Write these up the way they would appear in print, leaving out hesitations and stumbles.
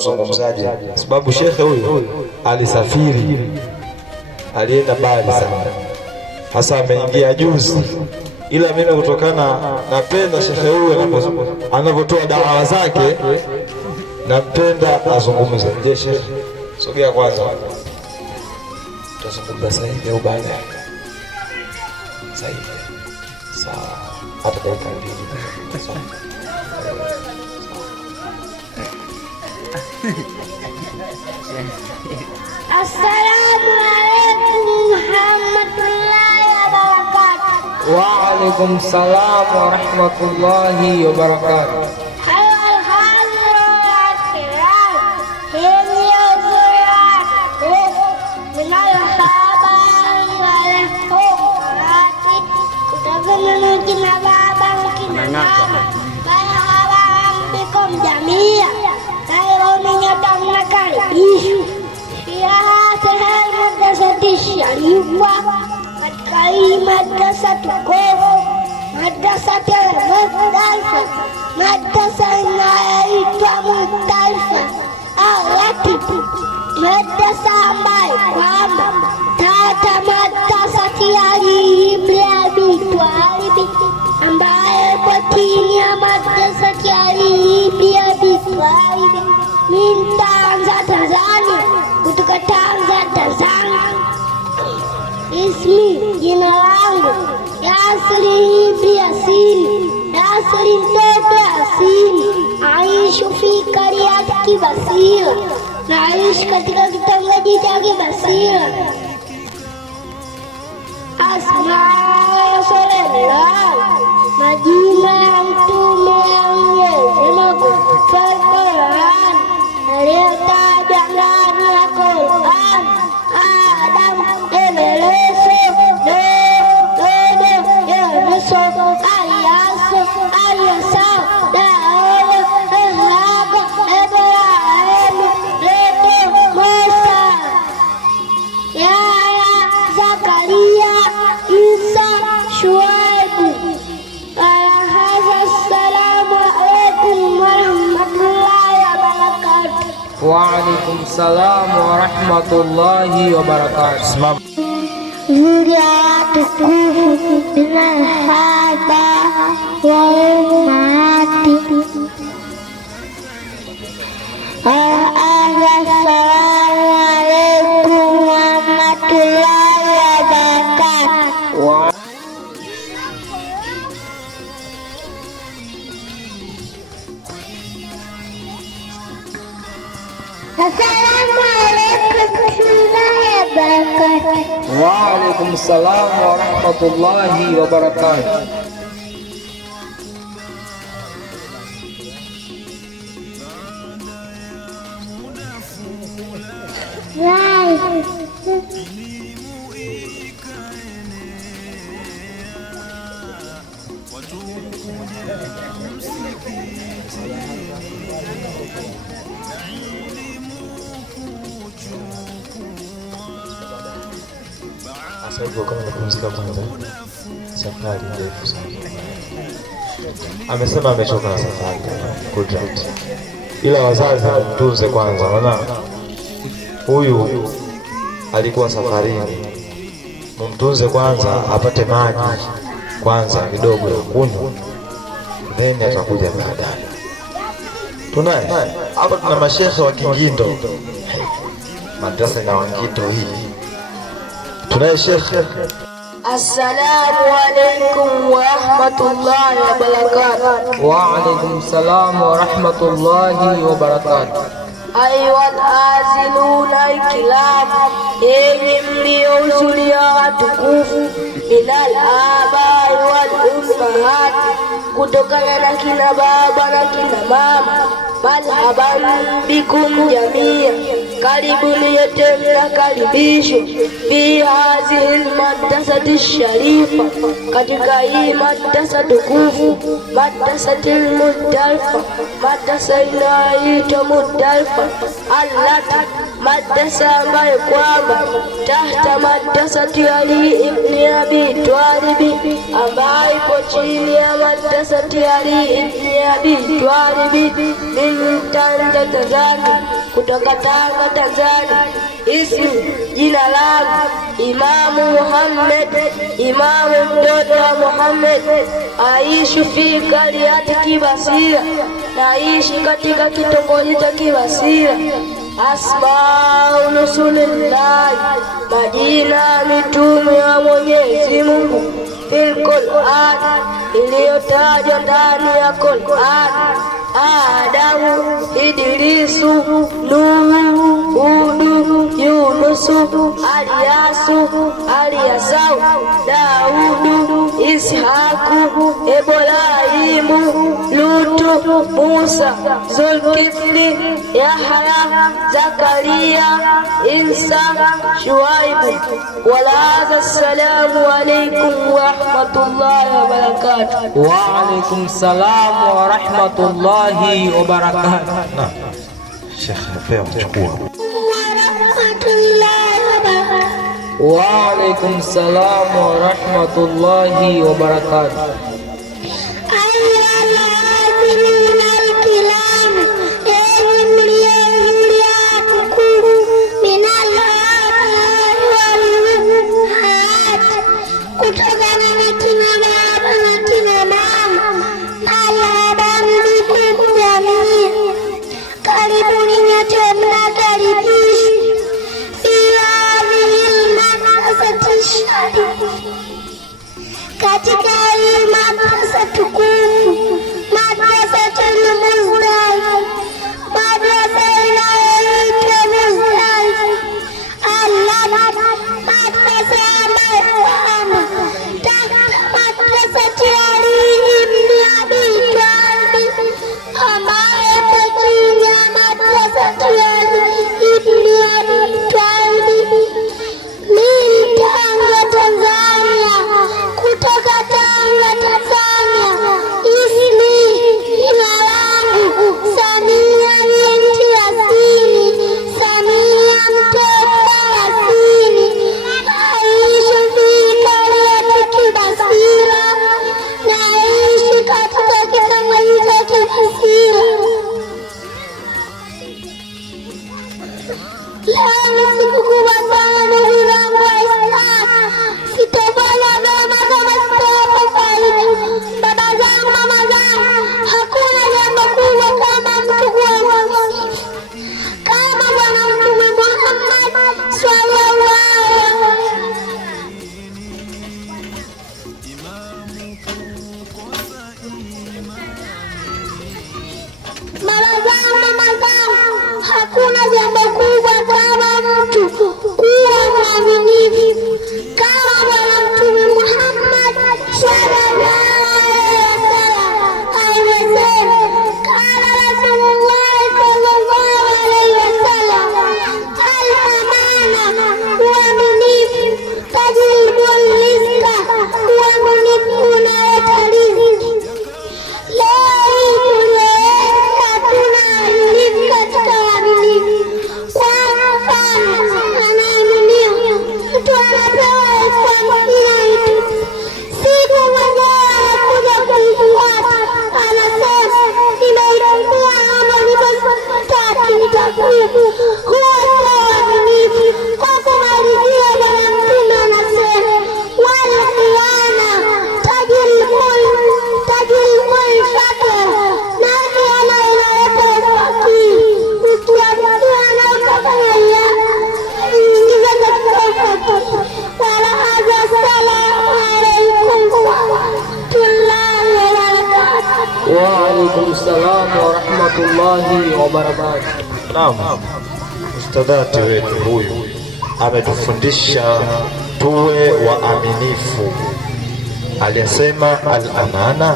Mzungumzaji sababu shekhe huyu alisafiri, alienda mbali sana, hasa ameingia juzi, ila mimi kutokana napenda shekhe huyu anapotoa dawa zake, napenda azungumze. Je, shekhe sogea kwanza, tutazungumza sasa hivi au baadaye? Sasa hivi sawa, hata dakika mbili. Assalamualaikum warahmatullahi wabarakatuh. Waalaikumsalam warahmatullahi wabarakatuh. Katika hii madrasa tukufu, madrasa ya Muzdalifa, madrasa inayoitwa Muzdalifa Al-Ratib, madrasa ambayo kwamba tata madrasa Ali ibn Abi Talib, ambayo ipo chini ya madrasa Ali ibn Abi Talib min Tanzania, kutoka Tanzania. Ismi, jina langu Yasri ibn Yasin, Yasri mtoto Yasin, aishu fi qaryati Kibasira, naishi katika kitongoji cha Kibasira. Asma Rasulullah, majina ya mtume ya Mwenyezi Mungu, Qur'an aliyotaja ndani ya Qur'an, Adam, Waalaikumsalam warahmatullahi wabarakatuh. Zuriatukufu dengan haba wa ummati. Assalamualaikum warahmatullahi wabarakatuh. Assalamualaikum warahmatullahi wabarakatuh. Waalaikumsalam warahmatullahi wabarakatuh. Sasa hivi kama napumzika kwanza, safari ndefu sana. Amesema amechoka na safari contract, ila wazazi mtunze kwanza, maana huyu alikuwa safarini. Mumtunze kwanza, apate maji kwanza kidogo ya kunywa, then atakuja baadaye. Tunaye hapa, tuna mashekhe wa Kingindo, madrasa na Wangito hii. Tunaye shekhe. Assalamu alaikum warahmatullahi wabarakatuh. Waalaikumsalam warahmatullahi wabarakatuh. Ayuhal aziluna alkiram, enyi mliohudhuria watukufu, minal abai wal ummahat, kutokana na kina baba na kina mama, marhaban bikum jamia, karibuni yote mnakaribishwa fi hadhihi madrasati sharifa, katika hii madrasa tukufu, madrasati Muzdalifa, madrasa inayoitwa Muzdalifa, allati, madrasa ambayo kwamba tahta madrasati Ali ibn Abi Talib, ambayo ipo chini ya madrasati Ali ibn Abi Talib min Tanga, Tanzania, kutoka Tanga, Tanzania. Ismu, jina langu Imamu Muhammad, imamu mtoto wa Muhammad, aishu fi qaryati Kibasira, naishi katika kitongoji cha Kibasira. Asmaul Rasulillah, majina mitume wa Mwenyezi Mungu, fil Qur'an, iliyotajwa ndani ya Qur'an: Adamu, Idrisu, Nuhu, Hudu, Yunusu, Aliyasu, Aliyasau, Daudu, Ishaku, Ibrahimu, Lutu, Musa, Zulkifli, Yahya, Zakaria, Isa, Shuaibu. Walaza, assalamu alaikum wa rahmatullahi wa barakatuh. Wa alaikum salam wa rahmatullahi wa barakatuh. Sheikh, pewa chukua. Wa alaikum salam wa rahmatullahi wa barakatuh. katika hii madrasa tukufu, madrasatul Muzdalifa, madrasa inayoitwa Muzdalifa, madrasa ambayo tahta madrasati Ali ibn Abi Talib, ambayo ipo chini ya madrasati Ali ibn Abi Talib min Tanga, Tanzania, kutoka Tanga, Tanzania. Ismi, jina langu Samia binti Yasini, Samia mtoto wa Yasini, naishi fi qaryati Kibasira, naishi katika kitongoji cha Kibasira. Leo ni siku kubwa sana ndugu zangu Waislamu, sitafanya vyema kama sitawafanya baba zangu, mama zangu. Hakuna jambo kubwa kama mtu kuwa mwaminifu kama Bwana Mtume Muhammad sallallahu alaihi wasallam. Baba zangu, mama zangu, hakuna jambo kubwa kama mtu kuwa mwaminifu kama Bwana Mtume Muhammad sallallahu alaihi wasallam. Kana Rasulullah sallallahu alaihi wasallam, al-amana, uaminifu, tajlibul rizqa, uaminifu unaleta riziki. Leo hii tulioweka tunaaminifu katika uaminifu. Kwa mfano, anaaminiwa mtu anapewa 50,000 tu, siku mwenyewe anakuja kuifuata, anasema nimeichukua ama nimepata nitakuja. Huo sio uaminifu. Kwa kumalizia, Bwana Mtume anasema wal khiana tajil kul fakir, na khiana inaleta ufakiri. Ukiaminiwa na ukafanya hiana, inaingiza katika ufakiri. Wala hadha, assalamu alaikum wa rahmatullahi wa barakatuh. Wa alaikum salam wa rahmatullahi wa barakatuh. Naam, ustadhati wetu huyu ametufundisha tuwe waaminifu. Aliyesema al-amana.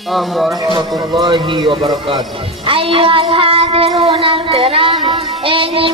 Assalamu wa rahmatullahi wa barakatuh. Ayuhal hadirun al-kiram, enyi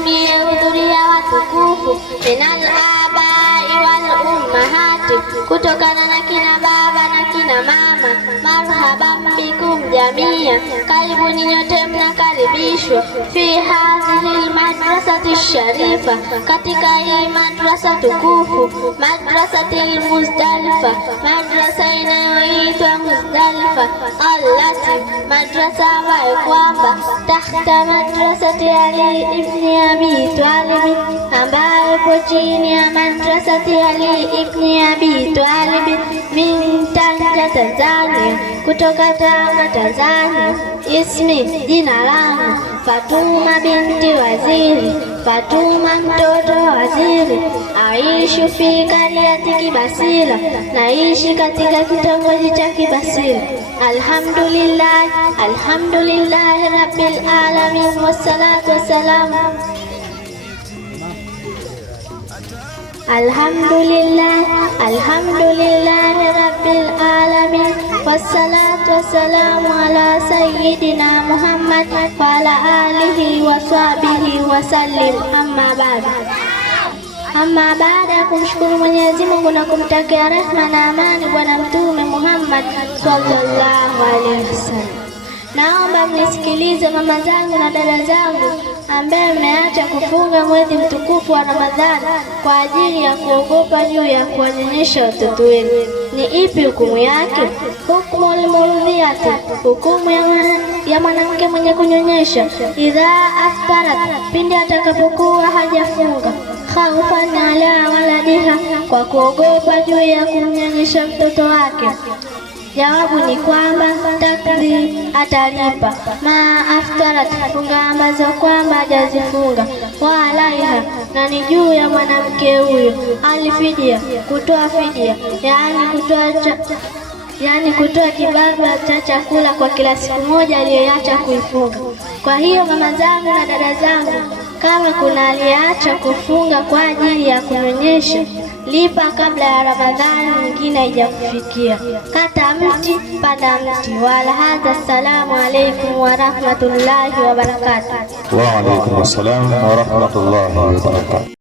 minal abai wal ummahati, kutokana na kina baba na kina mama. Marhaban bikum jamia, karibuni nyote mnakaribishwa. Fi hadhihi madrasati sharifa, katika hii madrasa tukufu. Madrasati Muzdalifa, madrasa inayoitwa Muzdalifa. Allati, madrasa ambayo kwamba tahta madrasati Ali ibn Abi Talib, ambayo ipo chini ya madrasati Ali ibn Abi Talib. Min Tanga, Tanzania, kutoka Tanga, Tanzania. Ismi, jina langu Fatuma binti Waziri, Fatuma mtoto wa waziri. Aishu fi kariati Kibasila, naishi katika kitongoji cha Kibasila. Alhamdulillah, alhamdulillahi rabbil alamin, wassalatu wassalamu alhamdulillah, alhamdulillahi rabbil alamin, wassalatu wassalamu ala sayyidina Muhammad wa ala alihi wa sahbihi wa sallim. Amma baada ya kumshukuru Mwenyezi Mungu na kumtakia rehema na amani Bwana Mtume Muhammad sallallahu alaihi wasallam, naomba mnisikilize mama zangu na dada zangu ambaye mmeacha kufunga mwezi mtukufu wa Ramadhani kwa ajili ya kuogopa juu ya kuwanyonyesha watoto wenu. Ni ipi hukumu yake? Hukumu al-murudhiyati, hukumu ya mwanamke mwenye kunyonyesha. Idha aftarat, pindi atakapokuwa hajafunga. Khaufan ala waladiha, kwa kuogopa juu ya kumnyonyesha mtoto wake. Jawabu ni kwamba takdhi, atalipa. Ma aftarat, funga ambazo kwamba hajazifunga. Wa alaiha, na ni juu ya mwanamke huyo alifidia, kutoa fidia, yani kutoa kibaba cha chakula kwa kila siku moja aliyoacha kuifunga. Kwa hiyo mama zangu na dada zangu, kama kuna aliyeacha kufunga kwa ajili ya kunyonyesha, lipa kabla ya Ramadhani nyingine haijakufikia. Kata mti, panda mti. Wala hadha. Assalamu alaikum wa rahmatullahi wa barakatuh. Wa alaikum assalam wa rahmatullahi wa barakatuh.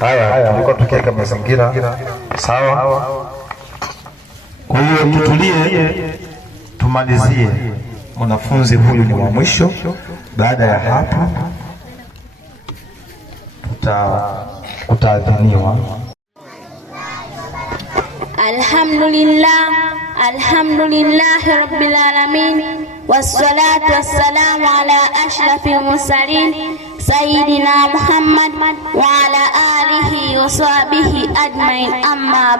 Haya, niko tukiweka mazingira sawa. Kwa hiyo tutulie, tumalizie. Mwanafunzi huyu ni wa mwisho. Baada ya hapo kutaadhiniwa. Alhamdulillah rabbil alamin, wassalatu wassalamu ala ashrafil mursalin sayyidina Muhammad wa ala alihi wa sahbihi ajmain, amma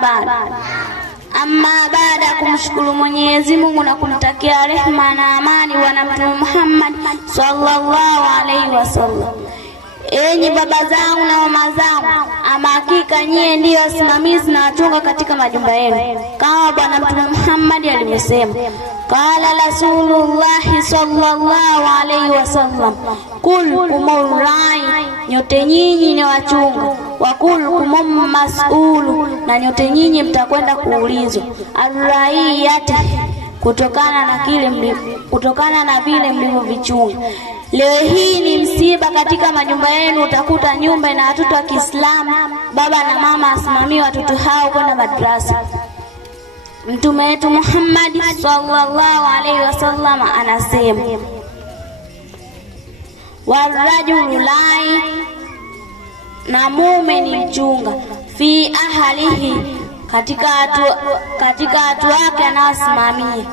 baada ya kumshukuru Mwenyezi Mungu na kumtakia rehema na amani Bwana Mtume Muhammad sallallahu alaihi wasallam. Enyi baba zangu na mama zangu, ama hakika nyie ndiyo wasimamizi na wachunga katika majumba yenu, kama Bwana Mtume Muhammad alivyosema. Qala Rasulullah sallallahu alaihi wasallam, kullukum rai, nyote nyinyi ni wachunga, wa kullukum mas'ulu, na nyote nyinyi mtakwenda kuulizwa, arraiyati, kutokana na vile mlivyovichunga. Leo hii ni msiba katika majumba yenu. Utakuta nyumba ina watoto wa Kiislamu, baba na mama asimamie watoto hao kwenda madrasa. Mtume wetu Muhammad sallallahu alaihi wasallam anasema, warajulu lai, na mume ni mchunga, fi ahalihi, katika watu wake anawasimamia,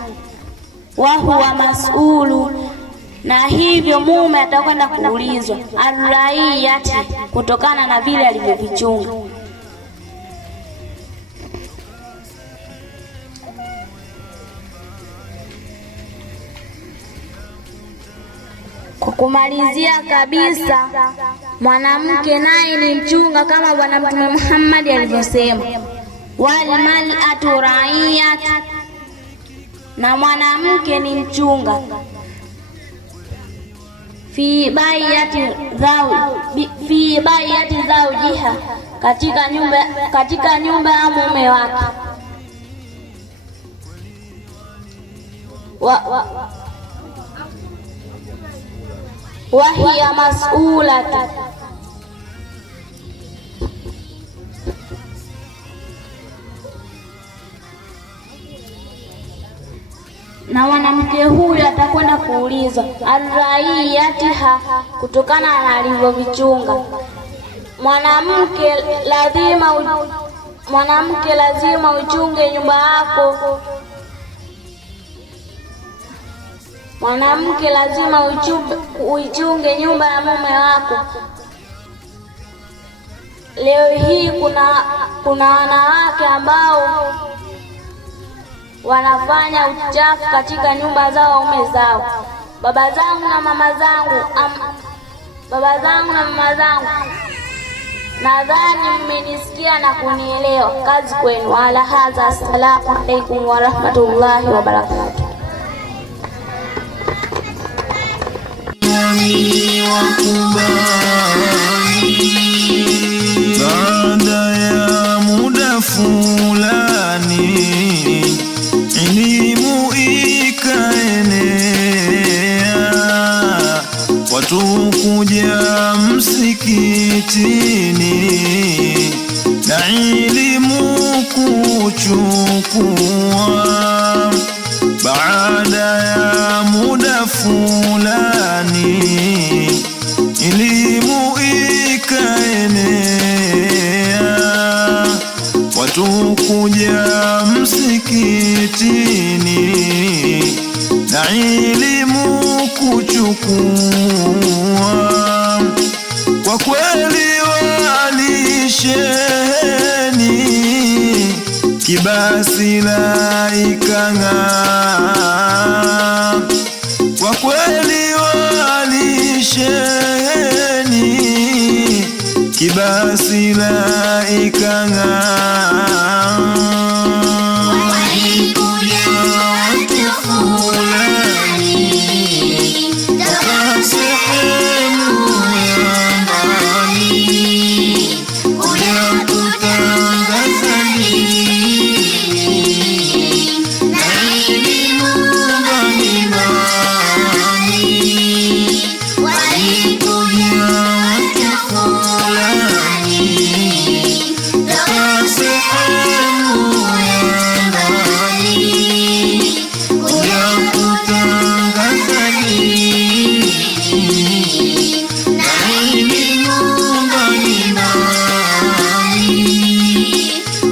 wa huwa mas'ulu, na hivyo mume atakwenda kuulizwa, arraiyati, kutokana na vile alivyovichunga. Kwa kumalizia kabisa, mwanamke naye ni mchunga kama Bwana Mtume Muhammad alivyosema, wal mal'atu ra'iyat, na mwanamke ni mchunga fi bayati zawjiha, katika nyumba ya mume wake. Wahiya mas'ulatu, na mwanamke huyu atakwenda kuulizwa arraiyatiha, kutokana na alivyovichunga. Mwanamke lazima uchunge nyumba yako. Mwanamke lazima uichunge nyumba ya mume wako. Leo hii kuna wanawake ambao wanafanya uchafu katika nyumba za waume zao. Baba zangu na mama zangu, nadhani mmenisikia na kunielewa. Kazi kwenu. Ala hadha, assalamu alaikum wa rahmatullahi wa barakatuh. Baada ya muda fulani elimu ikaenea, watu kuja msikitini na elimu kuchukua. Baada ya muda fulani elimu ikaenea, watu kuja msikitini na elimu kuchukua. Kwa kweli walisheheni, kibasi la ikang'aa. Kwa kweli walisheheni, kibasi la ikang'aa. Walikuja watu fulani toka sehemu ya mbali kuja kutangaza dini na elimu mbalimbali. Walikuja watu fulani toka sehemu ya mbali kuja kutangaza dini na elimu mbalimbali.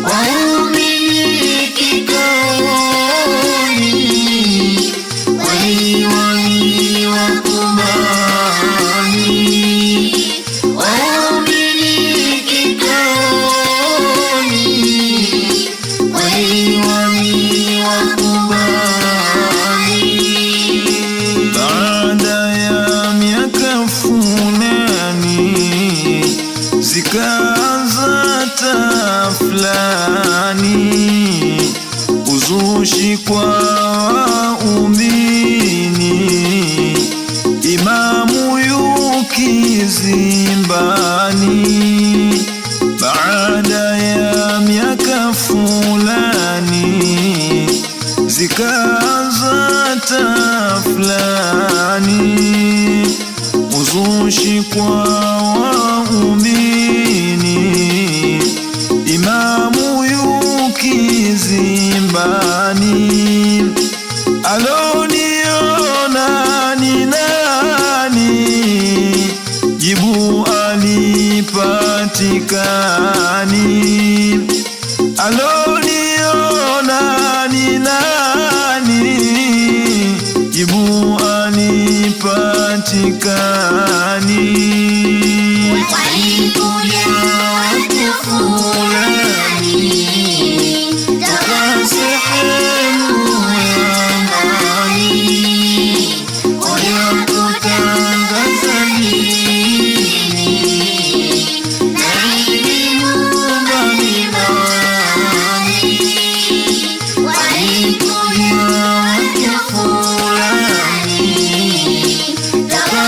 Waumini kikaoni wakubali. Waumini kikaoni wakubali. Baada ya miaka fulani zikaanza tafulani, uzushi kwa waumini, imamu yukizimbani. Baada ya miaka fulani zikaanza tafulani, uzushi kwa waumini, imamu yukizimbani. Aloniona ni nani? Jibu alipatikani. Aloniona ni nani? Jibu alipatikani. Walikuja watu fulani toka sehemu ya mbali kuja kutangaza dini na elimu mbalimbali. Walikuja watu fulani toka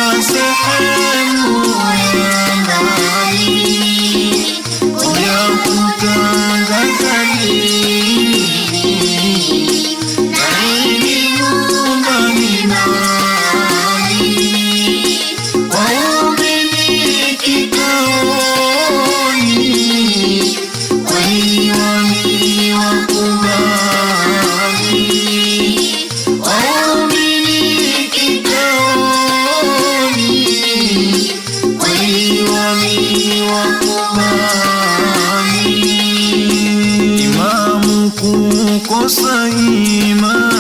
kukosa imani.